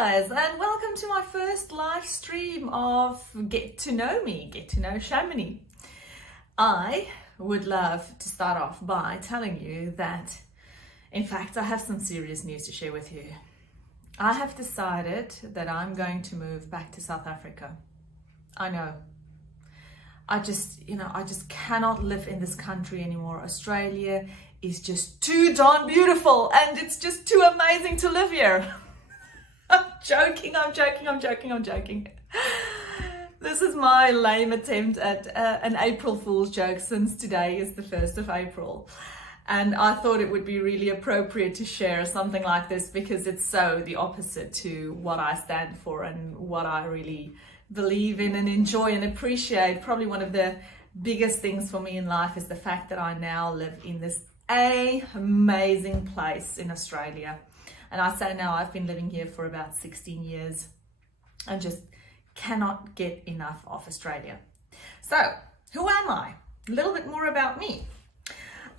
guys, and welcome to my first live stream of Get to Know Me, Get to Know Chamonix. I would love to start off by telling you that, in fact, I have some serious news to share with you. I have decided that I'm going to move back to South Africa. I know. I just cannot live in this country anymore. Australia is just too darn beautiful and it's just too amazing to live here. I'm joking. This is my lame attempt at an April Fool's joke, since today is the 1st of April. And I thought it would be really appropriate to share something like this because it's so the opposite to what I stand for and what I really believe in and enjoy and appreciate. Probably one of the biggest things for me in life is the fact that I now live in this amazing place in Australia. And I say now, I've been living here for about 16 years and just cannot get enough of Australia. So, who am I? A little bit more about me.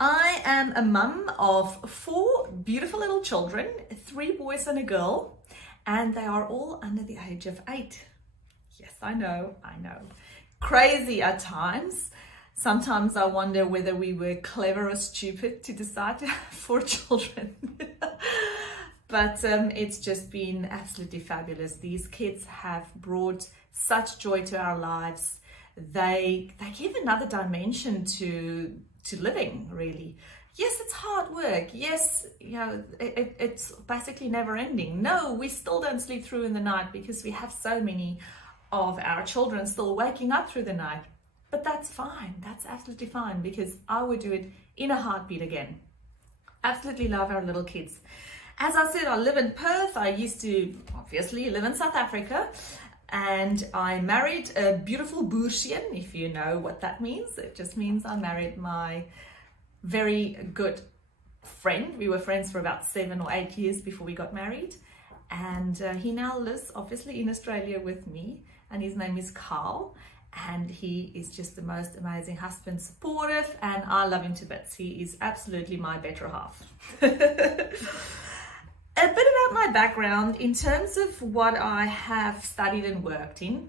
I am a mum of 4 beautiful little children, 3 boys and a girl, and they are all under the age of 8. Yes, I know. Crazy at times. Sometimes I wonder whether we were clever or stupid to decide to have 4 children. But it's just been absolutely fabulous. These kids have brought such joy to our lives. They give another dimension to living, really. Yes, it's hard work. Yes, it's basically never ending. No, we still don't sleep through in the night because we have so many of our children still waking up through the night. But that's fine. That's absolutely fine because I would do it in a heartbeat again. Absolutely love our little kids. As I said, I live in Perth. I used to obviously live in South Africa, and I married a beautiful Boersien, if you know what that means. It just means I married my very good friend. We were friends for about 7 or 8 years before we got married, and he now lives obviously in Australia with me, and his name is Carl. And he is just the most amazing husband, supportive, and I love him to bits. He is absolutely my better half. A bit about my background in terms of what I have studied and worked in,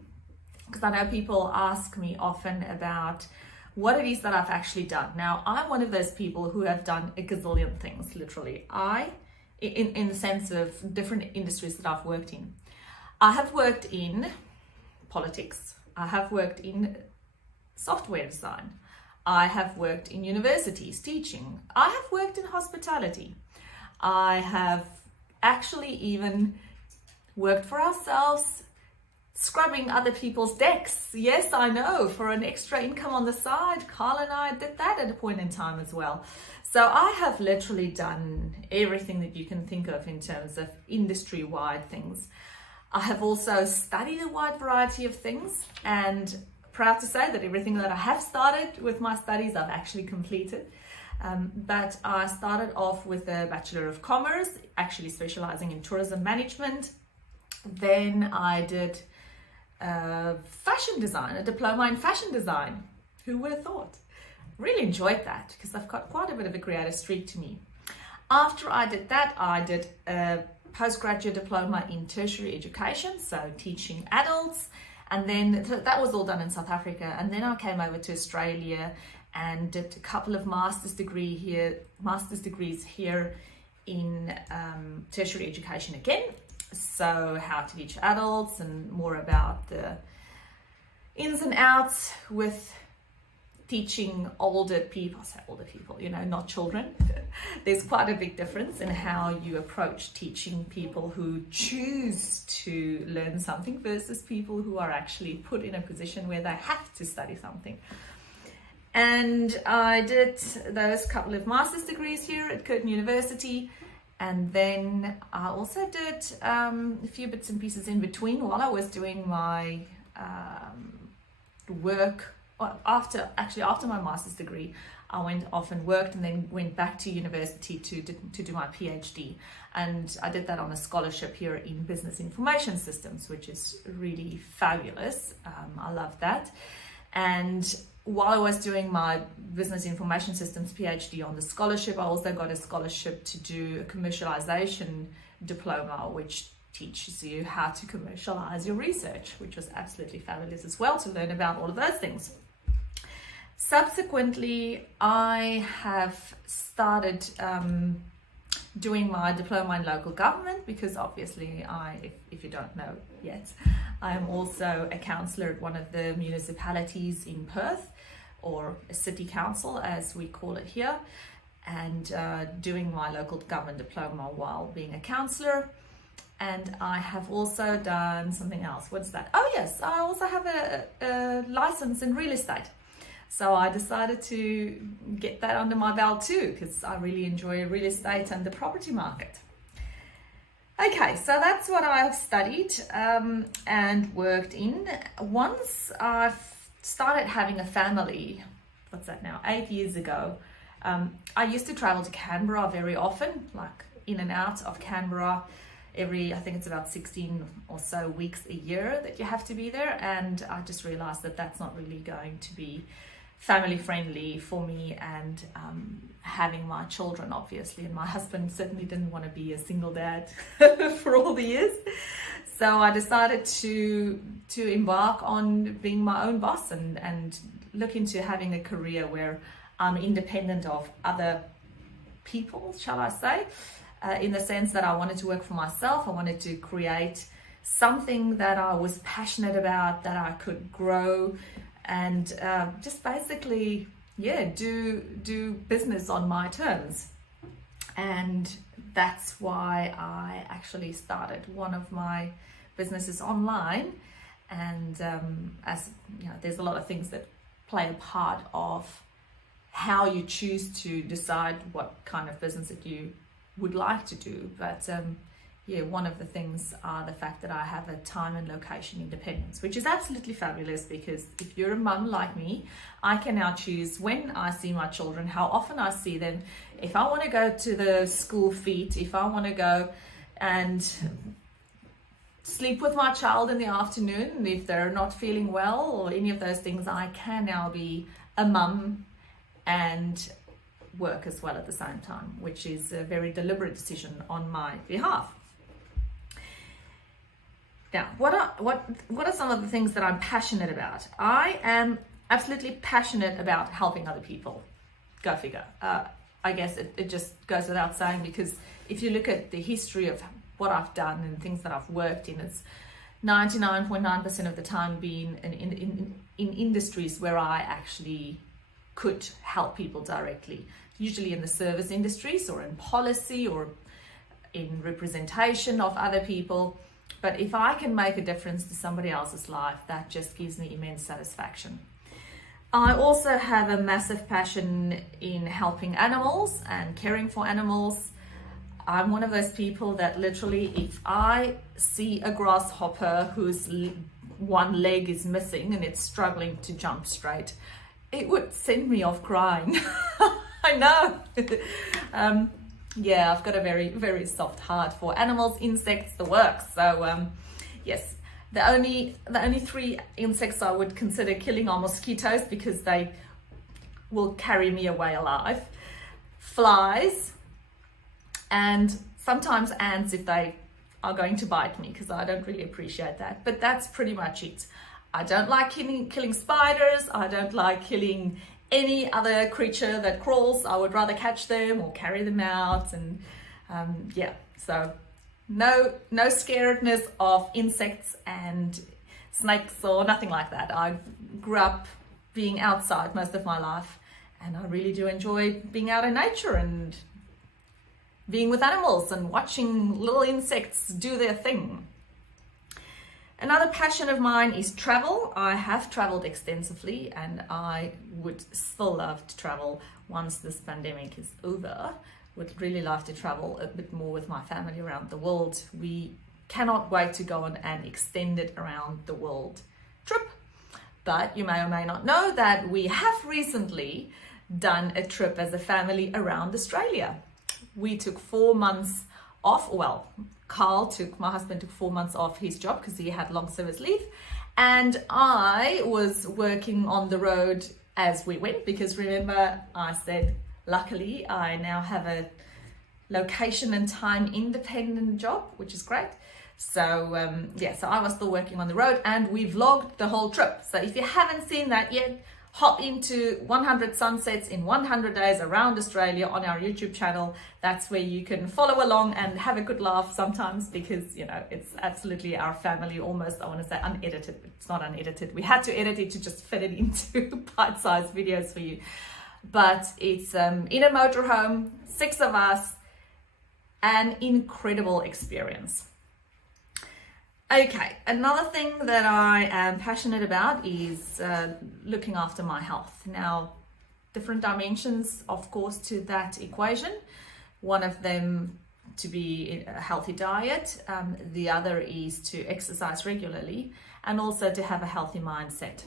because I know people ask me often about what it is that I've actually done. Now, I'm one of those people who have done a gazillion things, literally. In the sense of different industries that I've worked in. I have worked in politics. I have worked in software design. I have worked in universities teaching. I have worked in hospitality. I have actually even worked for ourselves, scrubbing other people's decks. Yes, I know, for an extra income on the side. Carl and I did that at a point in time as well. So I have literally done everything that you can think of in terms of industry-wide things. I have also studied a wide variety of things, and proud to say that everything that I have started with my studies, I've actually completed. But I started off with a Bachelor of Commerce, actually specializing in tourism management. Then I did fashion design, a diploma in fashion design. Who would have thought? Really enjoyed that because I've got quite a bit of a creative streak to me. After I did that, I did a postgraduate diploma in tertiary education, so teaching adults, and then that was all done in South Africa. And then I came over to Australia and did a couple of master's degrees here in tertiary education again. So how to teach adults and more about the ins and outs with teaching older people, not children. There's quite a big difference in how you approach teaching people who choose to learn something versus people who are actually put in a position where they have to study something. And I did those couple of master's degrees here at Curtin University. And then I also did a few bits and pieces in between while I was doing my work. After my master's degree, I went off and worked and then went back to university to do my PhD. And I did that on a scholarship here in Business Information Systems, which is really fabulous. I love that. And while I was doing my Business Information Systems PhD on the scholarship, I also got a scholarship to do a commercialization diploma, which teaches you how to commercialize your research, which was absolutely fabulous as well to learn about all of those things. Subsequently, I have started doing my diploma in local government because obviously if you don't know yet, I am also a councillor at one of the municipalities in Perth, or a city council as we call it here, and doing my local government diploma while being a councillor. And I have also done something else. What's that? Oh yes, I also have a license in real estate. So I decided to get that under my belt too, because I really enjoy real estate and the property market. Okay, so that's what I've studied and worked in. Once I've started having a family, what's that now, 8 years ago, I used to travel to Canberra very often, like in and out of Canberra every, I think it's about 16 or so weeks a year that you have to be there. And I just realized that that's not really going to be family friendly for me, and having my children obviously, and my husband certainly didn't want to be a single dad for all the years. So I decided to embark on being my own boss and look into having a career where I'm independent of other people, shall I say, in the sense that I wanted to work for myself. I wanted to create something that I was passionate about, that I could grow, and just basically, yeah, do business on my terms. And that's why I actually started one of my businesses online. And as you know, there's a lot of things that play a part of how you choose to decide what kind of business that you would like to do. But yeah, one of the things are the fact that I have a time and location independence, which is absolutely fabulous, because if you're a mum like me, I can now choose when I see my children, how often I see them. If I want to go to the school feet, if I want to go and sleep with my child in the afternoon, if they're not feeling well or any of those things, I can now be a mum and work as well at the same time, which is a very deliberate decision on my behalf. Now, what are some of the things that I'm passionate about? I am absolutely passionate about helping other people. Go figure. I guess it just goes without saying, because if you look at the history of what I've done and things that I've worked in, it's 99.9% of the time being in industries where I actually could help people directly, usually in the service industries or in policy or in representation of other people. But if I can make a difference to somebody else's life, that just gives me immense satisfaction. I also have a massive passion in helping animals and caring for animals. I'm one of those people that literally, if I see a grasshopper whose one leg is missing and it's struggling to jump straight, it would send me off crying. I know. Yeah, I've got a very, very soft heart for animals, insects, the works. So yes, the only 3 insects I would consider killing are mosquitoes, because they will carry me away alive, flies, and sometimes ants if they are going to bite me, because I don't really appreciate that. But that's pretty much it. I don't like killing spiders. I don't like killing any other creature that crawls. I would rather catch them or carry them out. And yeah, so no scaredness of insects and snakes or nothing like that. I grew up being outside most of my life, and I really do enjoy being out in nature and being with animals and watching little insects do their thing. Another passion of mine is travel. I have traveled extensively, and I would still love to travel once this pandemic is over. Would really love to travel a bit more with my family around the world. We cannot wait to go on an extended around the world trip. But you may or may not know that we have recently done a trip as a family around Australia. We took 4 months off. Well, my husband took 4 months off his job because he had long service leave, and I was working on the road as we went, because remember I said luckily I now have a location and time independent job, which is great. So yeah, so I was still working on the road, and we vlogged the whole trip. So if you haven't seen that yet, hop into 100 sunsets in 100 days around Australia on our YouTube channel. That's where you can follow along and have a good laugh sometimes, because, you know, it's absolutely our family, almost, I want to say unedited, but it's not unedited. We had to edit it to just fit it into bite-sized videos for you. But it's in a motorhome, 6 of us, an incredible experience. Okay, another thing that I am passionate about is looking after my health. Now, different dimensions, of course, to that equation. One of them to be a healthy diet. The other is to exercise regularly, and also to have a healthy mindset.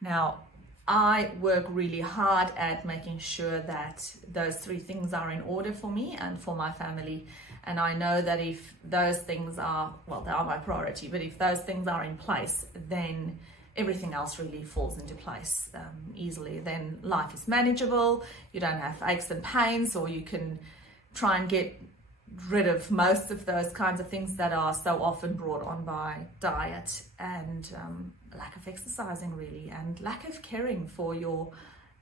Now, I work really hard at making sure that those 3 things are in order for me and for my family. And I know that if those things are, well, they are my priority, but if those things are in place, then everything else really falls into place easily. Then life is manageable, you don't have aches and pains, or you can try and get rid of most of those kinds of things that are so often brought on by diet and lack of exercising, really, and lack of caring for your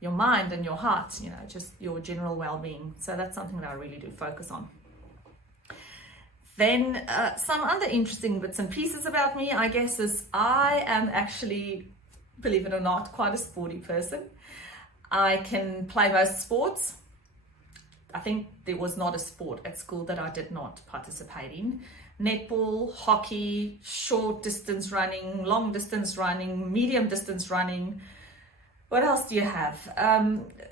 mind and your heart, you know, just your general well-being. So that's something that I really do focus on. Then some other interesting bits and pieces about me, I guess, is I am actually, believe it or not, quite a sporty person. I can play most sports. I think there was not a sport at school that I did not participate in. Netball, hockey, short distance running, long distance running, medium distance running. What else do you have?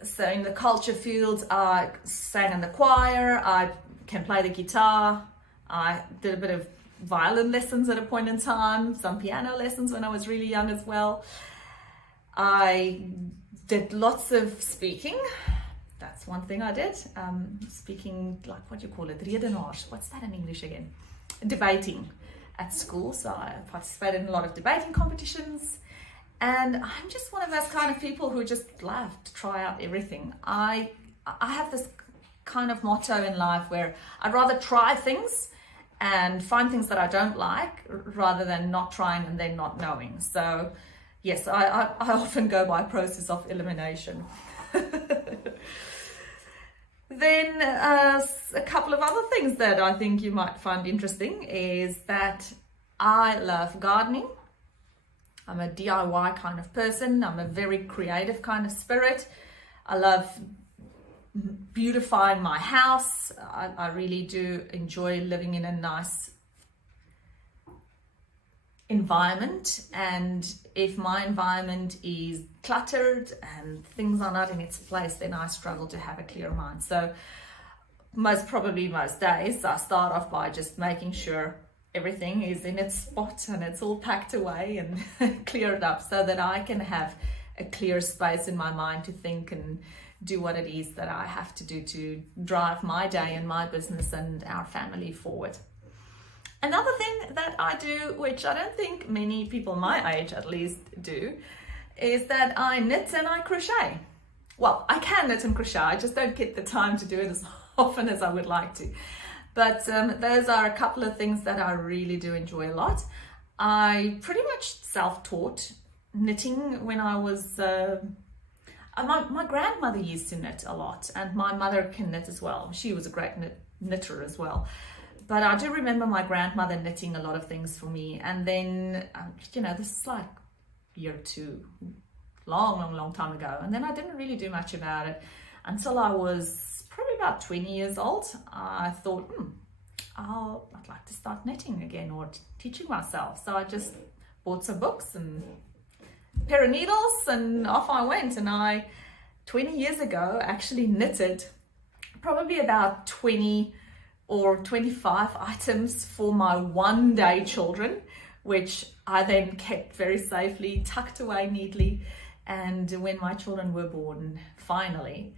So in the culture field, I sang in the choir, I can play the guitar. I did a bit of violin lessons at a point in time, some piano lessons when I was really young as well. I did lots of speaking. That's one thing I did. Speaking, like, what do you call it? Redenaars. What's that in English again? Debating at school. So I participated in a lot of debating competitions. And I'm just one of those kind of people who just love to try out everything. I have this kind of motto in life where I'd rather try things and find things that I don't like rather than not trying and then not knowing. So yes, I often go by a process of elimination. Then a couple of other things that I think you might find interesting is that I love gardening. I'm a DIY kind of person. I'm a very creative kind of spirit. I love beautifying my house. I really do enjoy living in a nice environment, and if my environment is cluttered and things are not in its place, then I struggle to have a clear mind. So most days I start off by just making sure everything is in its spot and it's all packed away and cleared up, so that I can have a clear space in my mind to think and do what it is that I have to do to drive my day and my business and our family forward. Another thing that I do, which I don't think many people my age at least do, is that I knit and I crochet. Well, I can knit and crochet, I just don't get the time to do it as often as I would like to. But those are a couple of things that I really do enjoy a lot. I pretty much self-taught knitting when I was... my grandmother used to knit a lot, and my mother can knit as well. She was a great knitter as well. But I do remember my grandmother knitting a lot of things for me. And then, you know, this is like a year or two, long time ago. And then I didn't really do much about it until I was probably about 20 years old. I thought, I'd like to start knitting again or teaching myself. So I just bought some books and a pair of needles and off I went. And I, 20 years ago, actually knitted probably about 20 or 25 items for my one-day children, which I then kept very safely tucked away neatly. And when my children were born, finally,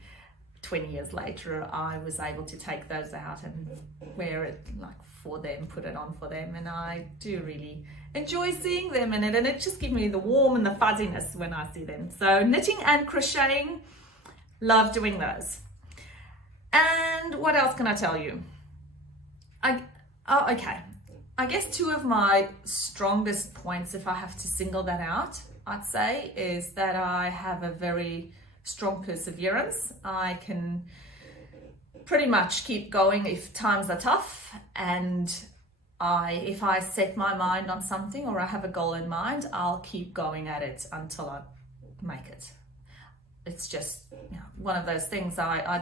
20 years later, I was able to take those out and wear it like for them, put it on for them. And I do really enjoy seeing them in it, and it just gives me the warmth and the fuzziness when I see them. So knitting and crocheting, love doing those. And what else can I tell you? Okay, I guess two of my strongest points, if I have to single that out, I'd say, is that I have a very strong perseverance. I can pretty much keep going if times are tough, and if I set my mind on something or I have a goal in mind, I'll keep going at it until I make it. It's just, you know, one of those things. I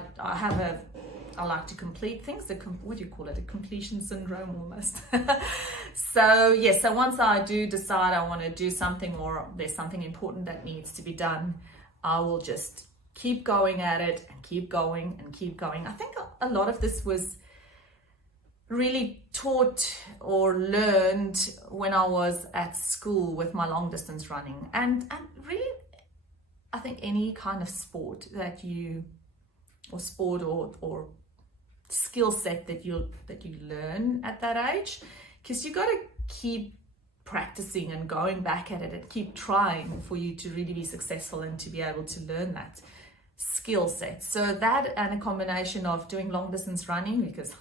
like to complete things. What do you call it? A completion syndrome almost. So yes, so once I do decide I want to do something or there's something important that needs to be done, I will just keep going at it and keep going and keep going. I think a lot of this was really taught or learned when I was at school with my long distance running, and really I think any kind of sport that you or skill set that you learn at that age, because you got to keep practicing and going back at it and keep trying for you to really be successful and to be able to learn that skill set. So that, and a combination of doing long distance running, because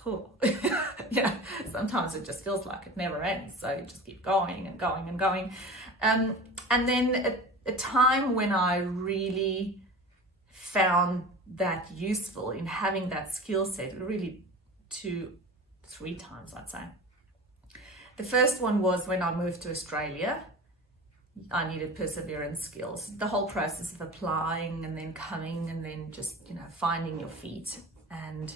yeah, sometimes it just feels like it never ends, so you just keep going and going and going. And then a time when I really found that useful in having that skill set, really 2-3 times I'd say. The first one was when I moved to Australia. I needed perseverance skills. The whole process of applying and then coming and then just, you know, finding your feet and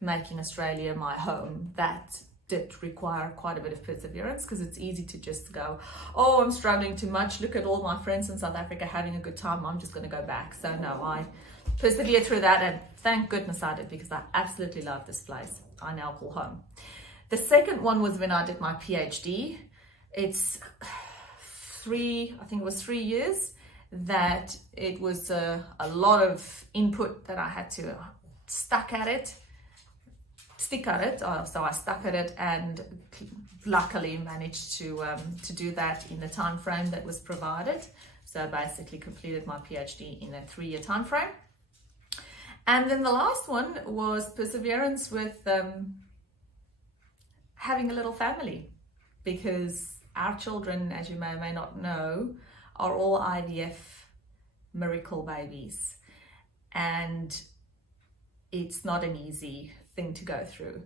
making Australia my home, that did require quite a bit of perseverance, because it's easy to just go, oh, I'm struggling too much. Look at all my friends in South Africa having a good time. I'm just going to go back. So no, I persevered through that, and thank goodness I did, because I absolutely love this place. I now call home. The second one was when I did my PhD. It's 3 years that it was a lot of input that I had to stick at it. So I stuck at it and luckily managed to do that in the time frame that was provided. So I basically completed my PhD in a 3-year time frame. And then the last one was perseverance with having a little family, because our children, as you may or may not know, are all IVF miracle babies, and it's not an easy thing to go through.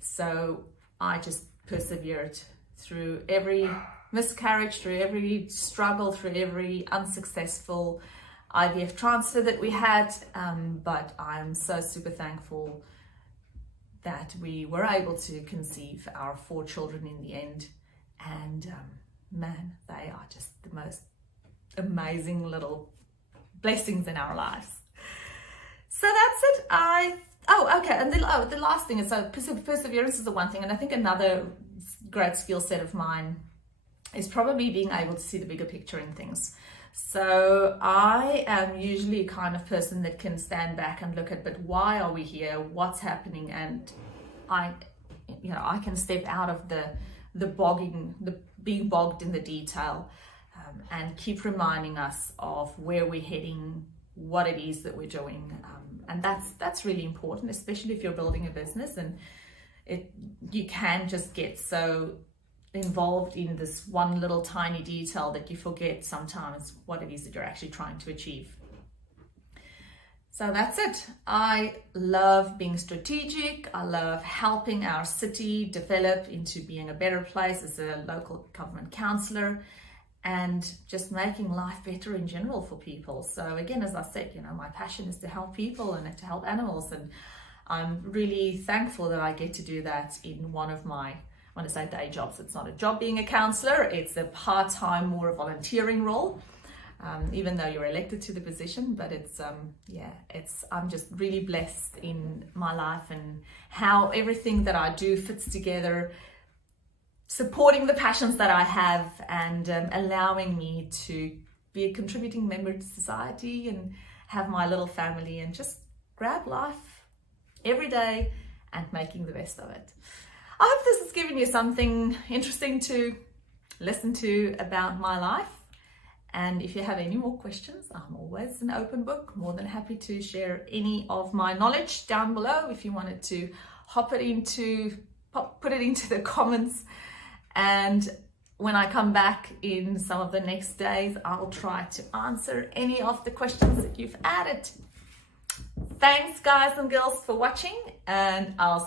So I just persevered through every miscarriage, through every struggle, through every unsuccessful IVF transfer that we had, but I'm so super thankful that we were able to conceive our 4 children in the end. And man, they are just the most amazing little blessings in our lives. So that's it. And the last thing is, so perseverance is the one thing, and I think another great skill set of mine is probably being able to see the bigger picture in things. So I am usually a kind of person that can stand back and look at, but why are we here? What's happening? And I can step out of the being bogged in the detail, and keep reminding us of where we're heading, what it is that we're doing, and that's really important, especially if you're building a business, and you can just get so involved in this one little tiny detail that you forget sometimes what it is that you're actually trying to achieve. So that's it. I love being strategic. I love helping our city develop into being a better place as a local government councillor, and just making life better in general for people. So again, as I said, my passion is to help people and to help animals, and I'm really thankful that I get to do that in one of my, when I say day jobs, it's not a job being a councillor, it's a part-time, more a volunteering role. Even though you're elected to the position, but I'm just really blessed in my life and how everything that I do fits together, supporting the passions that I have, and allowing me to be a contributing member to society and have my little family and just grab life every day and making the best of it. I hope this has given you something interesting to listen to about my life. And if you have any more questions, I'm always an open book, more than happy to share any of my knowledge down below. If you wanted to put it into the comments, And when I come back in some of the next days, I'll try to answer any of the questions that you've added. Thanks guys and girls for watching, and I'll see